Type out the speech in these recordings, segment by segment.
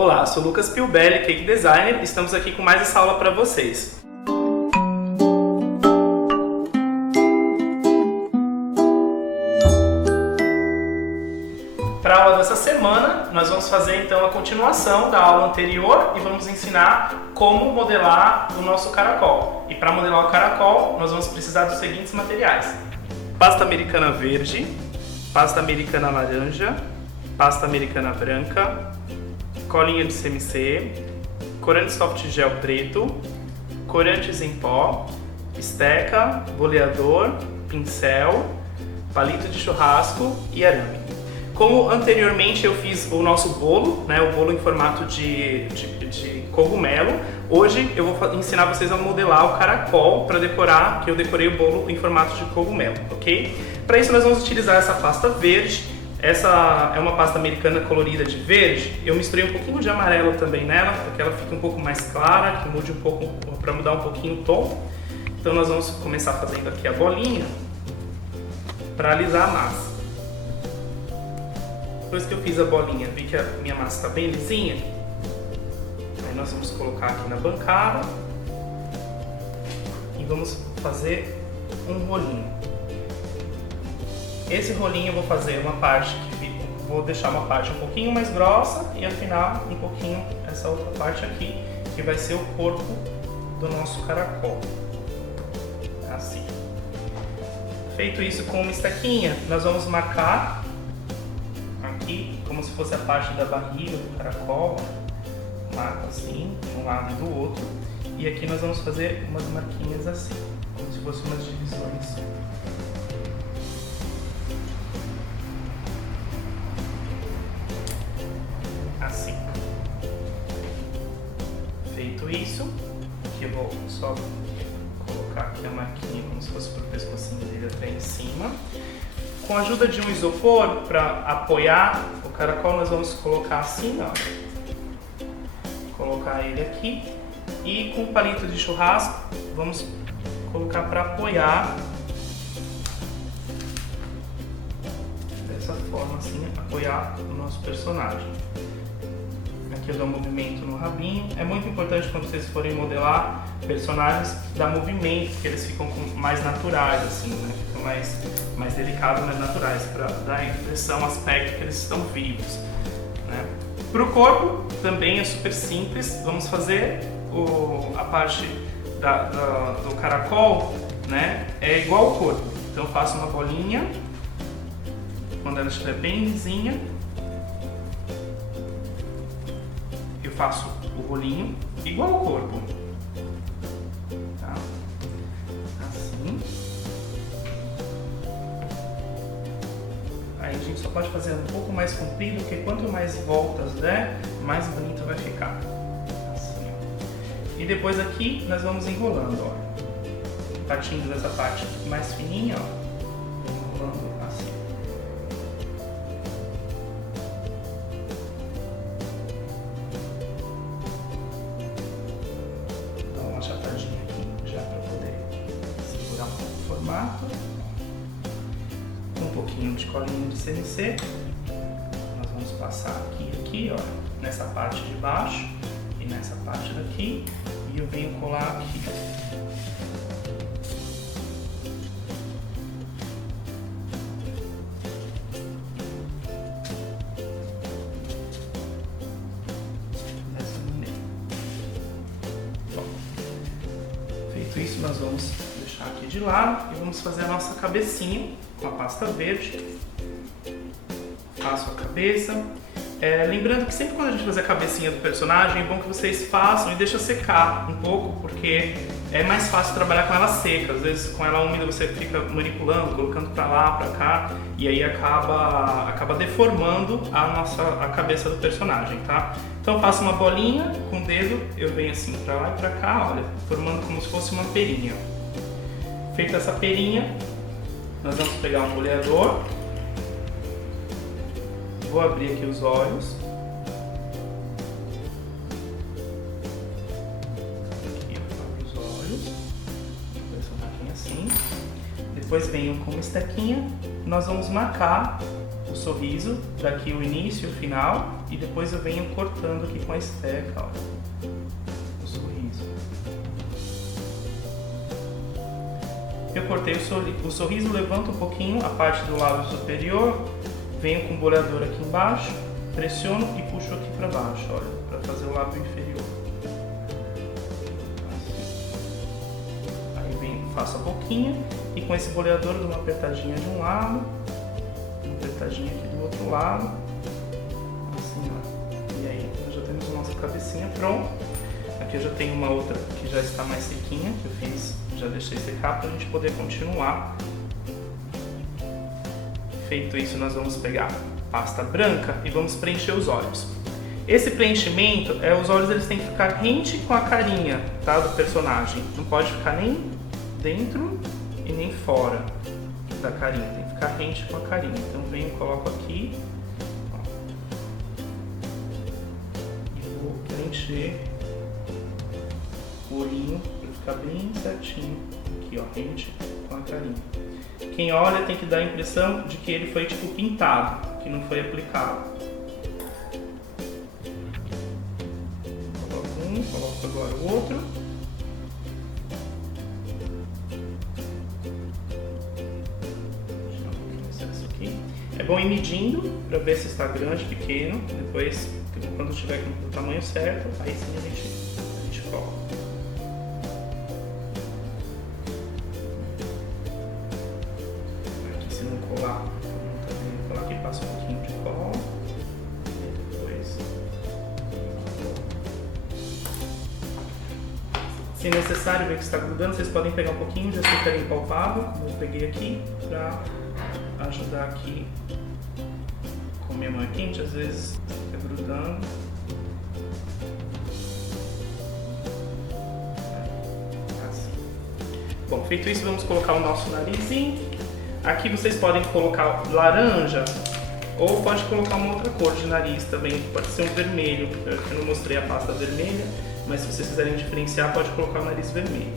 Olá, sou Lucas Piubelli, Cake Designer, e estamos aqui com mais essa aula para vocês. Para a aula dessa semana, nós vamos fazer então a continuação da aula anterior e vamos ensinar como modelar o nosso caracol. E para modelar o caracol, nós vamos precisar dos seguintes materiais: pasta americana verde, pasta americana laranja, pasta americana branca, colinha de CMC, corante soft gel preto, corantes em pó, esteca, boleador, pincel, palito de churrasco e arame. Como anteriormente eu fiz o nosso bolo, o bolo em formato de cogumelo, hoje eu vou ensinar vocês a modelar o caracol para decorar, que eu decorei o bolo em formato de cogumelo, ok? Para isso nós vamos utilizar essa pasta verde. Essa é uma pasta americana colorida de verde. Eu misturei um pouquinho de amarelo também nela, para que ela fique um pouco mais clara, que mude um pouco, para mudar um pouquinho o tom. Então nós vamos começar fazendo aqui a bolinha para alisar a massa. Depois que eu fiz a bolinha, vi que a minha massa está bem lisinha, aí nós vamos colocar aqui na bancada e vamos fazer um rolinho. Esse rolinho eu vou fazer uma parte vou deixar uma parte um pouquinho mais grossa e afinal um pouquinho essa outra parte aqui, que vai ser o corpo do nosso caracol. Assim. Feito isso com uma estequinha, nós vamos marcar aqui como se fosse a parte da barriga do caracol. Marca assim, de um lado e do outro. E aqui nós vamos fazer umas marquinhas assim, como se fossem umas divisões. Assim. Feito isso, aqui eu vou só colocar aqui a marquinha como se fosse para o pescocinho dele até em cima. Com a ajuda de um isopor para apoiar o caracol, nós vamos colocar assim, ó. Colocar ele aqui e com o palito de churrasco vamos colocar para apoiar dessa forma, assim, apoiar o nosso personagem. Aqui eu dou um movimento no rabinho. É muito importante quando vocês forem modelar personagens, dar movimento, que eles ficam mais naturais, assim, né? Ficam mais delicados, mais naturais, para dar a impressão, aspecto que eles estão vivos, né? Para o corpo também é super simples. Vamos fazer a parte do caracol, né? É igual ao corpo. Então eu faço uma bolinha, quando ela estiver bem lisinha, eu faço o rolinho igual ao corpo, tá? Assim. Aí a gente só pode fazer um pouco mais comprido, porque quanto mais voltas der, mais bonito vai ficar. Assim, ó. E depois aqui nós vamos enrolando, ó. Partindo dessa parte mais fininha, ó. Enrolando assim. Dá uma achatadinha aqui já para poder segurar um pouco o formato. Um pouquinho de colinha de CMC. Nós vamos passar aqui, ó, nessa parte de baixo e nessa parte daqui, e eu venho colar aqui. Dessa maneira. Bom, feito isso, nós vamos deixar aqui de lado e vamos fazer a nossa cabecinha com a pasta verde. Faço a cabeça. Lembrando que sempre quando a gente fazer a cabecinha do personagem, é bom que vocês façam e deixem secar um pouco, porque é mais fácil trabalhar com ela seca. Às vezes com ela úmida você fica manipulando, colocando pra lá, pra cá, e aí acaba deformando a cabeça do personagem, tá? Então eu faço uma bolinha com o dedo, eu venho assim pra lá e pra cá, olha, formando como se fosse uma perinha. Feita essa perinha, nós vamos pegar um boleador. Vou abrir aqui os olhos. Aqui eu abro os olhos. Vou essa marquinha assim. Depois venho com uma estequinha. Nós vamos marcar o sorriso, daqui o início e o final. e depois eu venho cortando aqui com a esteca, ó, o sorriso. Eu cortei o sorriso, levanto um pouquinho a parte do lábio superior, venho com o boleador aqui embaixo, pressiono e puxo aqui para baixo, olha, para fazer o lábio inferior. Aí venho, faço a boquinha e com esse boleador eu dou uma apertadinha de um lado, uma apertadinha aqui do outro lado, assim, ó. E aí nós já temos a nossa cabecinha pronta. Aqui eu já tenho uma outra que já está mais sequinha, que eu fiz, já deixei secar para a gente poder continuar. Feito isso, nós vamos pegar pasta branca e vamos preencher os olhos. Esse preenchimento, os olhos eles têm que ficar rente com a carinha, tá, do personagem. Não pode ficar nem dentro e nem fora da carinha, tem que ficar rente com a carinha. Então venho e coloco aqui, ó, e vou preencher o olhinho para ficar bem certinho aqui, ó, rente com a carinha. Quem olha tem que dar a impressão de que ele foi tipo pintado, que não foi aplicado. Coloco um, coloco agora o outro. Deixa eu excesso aqui. É bom ir medindo para ver se está grande, pequeno. Depois, quando estiver com o tamanho certo, aí sim a gente coloca. Passa um pouquinho de cola e depois, se necessário ver que está grudando, vocês podem pegar um pouquinho de açúcar impalpável, como eu peguei aqui, para ajudar aqui. Com minha mão quente, às vezes fica grudando. Assim. Bom, feito isso, vamos colocar o nosso narizinho. Aqui vocês podem colocar laranja ou pode colocar uma outra cor de nariz também, pode ser um vermelho. Eu não mostrei a pasta vermelha, mas se vocês quiserem diferenciar, pode colocar o nariz vermelho.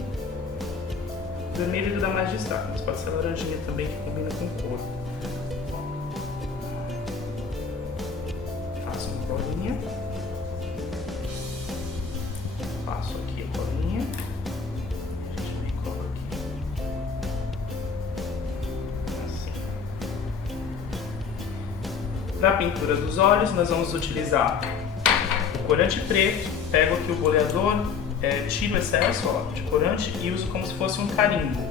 O vermelho ele dá mais destaque, mas pode ser laranjinha também, que combina com cor. Faço uma bolinha. Passo aqui a bolinha. Para a pintura dos olhos, nós vamos utilizar o corante preto. Pego aqui o boleador, tiro o excesso, ó, de corante e uso como se fosse um carimbo.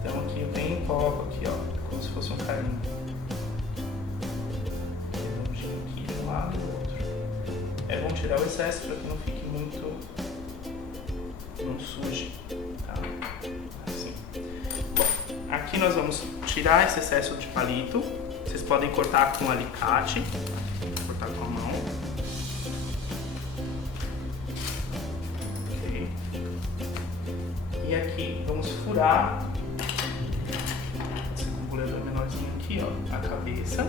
Então aqui eu venho e coloco aqui, ó, como se fosse um carimbo. Redondinho aqui de um lado e do outro. É bom tirar o excesso para que não fique muito, não suje, tá? Assim. Bom, aqui nós vamos tirar esse excesso de palito. Vocês podem cortar com um alicate, cortar com a mão. Okay. E aqui vamos furar, com um boleador menorzinho aqui, ó, a cabeça.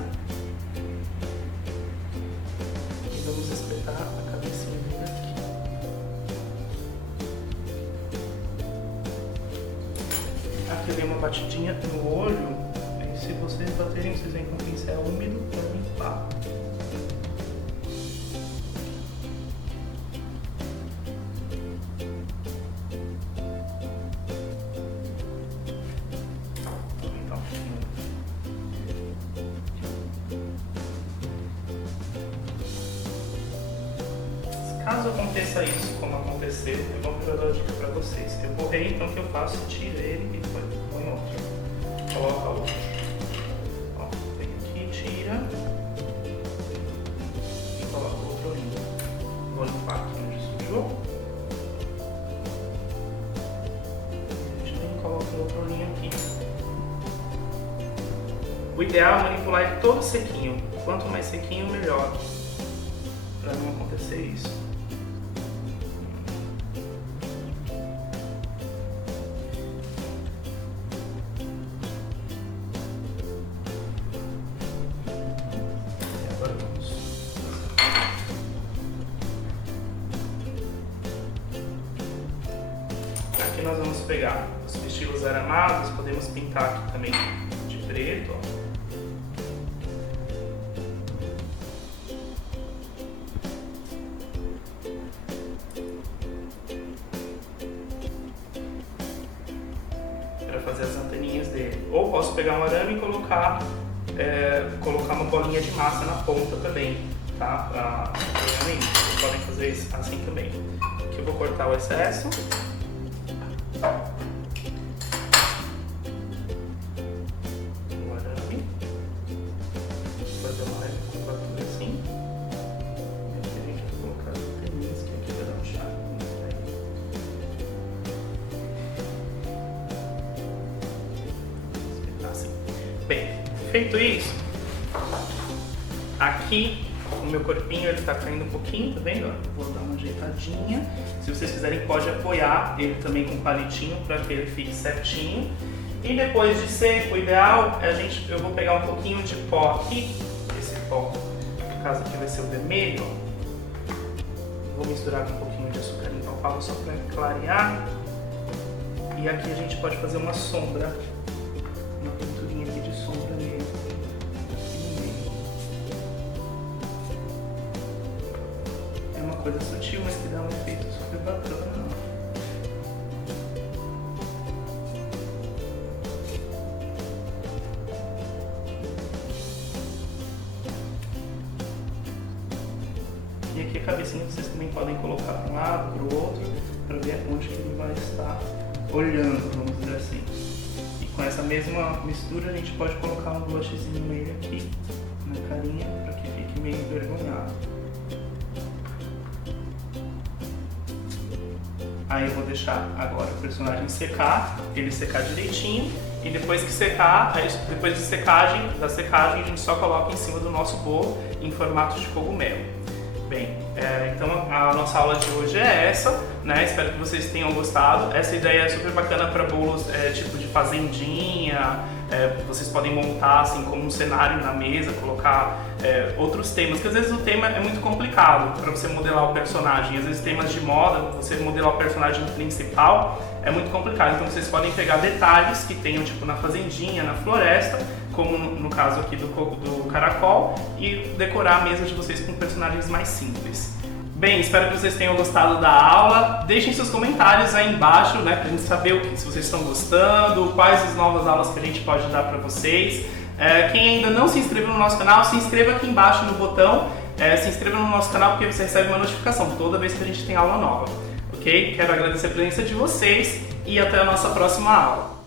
E vamos espetar a cabecinha dele aqui. Aqui eu dei uma batidinha no olho. Se vocês baterem, vocês vêm com o pincel úmido para limpar. Então, caso aconteça isso, como aconteceu, eu vou dar uma dica para vocês. Eu borrei, então o que eu faço? Tiro ele e põe outro. Coloca outro. E coloco o outro olhinho. Vou limpar aqui onde sujou. A gente vem e coloca o outro olhinho aqui. O ideal é manipular ele todo sequinho. Quanto mais sequinho, melhor. Para não acontecer isso. Aqui nós vamos pegar os pistilos aramados, podemos pintar aqui também de preto, ó. fazer as anteninhas dele. Ou posso pegar um arame e colocar uma bolinha de massa na ponta também, tá? Vocês podem fazer isso assim também. Aqui eu vou cortar o excesso. O arame. Fazer uma leve curvatura assim. E aqui a gente vai colocar as anteninhas que aqui vai dar um chá. Assim. Bem, feito isso, aqui o meu corpinho ele está caindo um pouquinho, tá vendo? Vou dar uma ajeitadinha. Se vocês quiserem, pode apoiar ele também com um palitinho para que ele fique certinho. E depois de seco, o ideal é eu vou pegar um pouquinho de pó aqui, esse pó, no caso aqui vai ser o vermelho, ó. Vou misturar com um pouquinho de açúcar em pau só para clarear. E aqui a gente pode fazer uma sombra, uma pinturinha aqui de sombra nele. É uma coisa sutil, mas que dá um efeito super bacana. E aqui a cabecinha vocês também podem colocar para um lado, para o outro, para ver onde que ele vai estar olhando, vamos dizer assim. E com essa mesma mistura a gente pode colocar um blushzinho nele aqui, na carinha, para que fique meio envergonhado. Aí eu vou deixar agora o personagem secar, ele secar direitinho, e depois que secar, depois da secagem, a gente só coloca em cima do nosso bolo em formato de cogumelo. Bem, então a nossa aula de hoje é essa, né? Espero que vocês tenham gostado. Essa ideia é super bacana para bolos tipo de fazendinha. Vocês podem montar assim como um cenário na mesa, colocar outros temas, que às vezes o tema é muito complicado para você modelar o personagem. Às vezes temas de moda, você modelar o personagem principal é muito complicado. Então vocês podem pegar detalhes que tenham tipo na fazendinha, na floresta, como no caso aqui do caracol, e decorar a mesa de vocês com personagens mais simples. Bem, espero que vocês tenham gostado da aula. Deixem seus comentários aí embaixo, né, pra gente saber se vocês estão gostando, quais as novas aulas que a gente pode dar para vocês. Quem ainda não se inscreveu no nosso canal, se inscreva aqui embaixo no botão, se inscreva no nosso canal porque você recebe uma notificação toda vez que a gente tem aula nova, ok? Quero agradecer a presença de vocês e até a nossa próxima aula.